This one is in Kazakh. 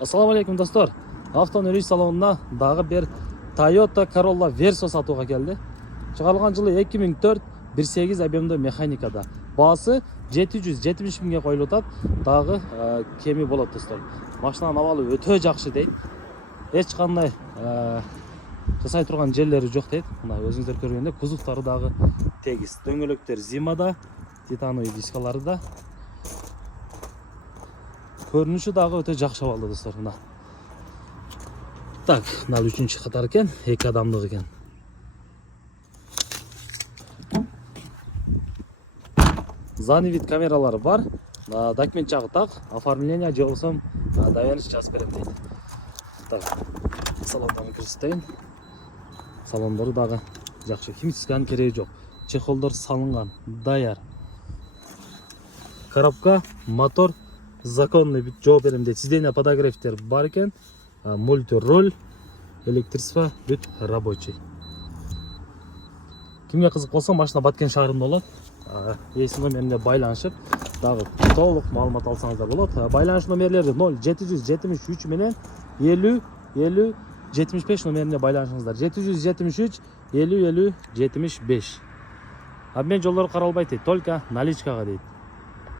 Assalomu alaykum do'stlar. Avtomobil salonuna dağı bir Toyota Corolla Verso satuğa geldi. Çıkarılgan yılı 2004 1.8 объемды mexanikada. Bağısı 770 binge koyulutat. Dağı kemi bolat dostlar. Maşınanın avalı öte жақсы deydi. Hiç qanday kısay turgan jelleri жоқ deydi. Mına özünüzler көргенде kuzukları dağı tegiz. Döngölöktер zimada, titanoid дискалары da. Көрүнүшү дагы өтө жакшы болду достор. Мына. Так, мына 3-чү катар экен, 2 адамдык экен. Задний вид камералары бар. Документ жагы так, оформление же болсо доверенность жазып берем дейт. Так. Салондон кирсетейин. Салондору дагы жакшы. Химическанын кереги жок. Чехолдор салынган, даяр. Коробка, мотор законный бит жооп берем дейт. Сиденье подогревтер бар экен. Мультироль, электричество бүт рабочий. Кимге кызык болсо машина Баткен шаарында болот. Эс номерине байланышып, дагы толук маалымат алсаңыздар болот. Байланыш номерлери 0773 менен 50 50 75 номерине байланышыңыздар. 773 50 50 75. Обмен жолдору каралбайт дейт, только наличкага дейт.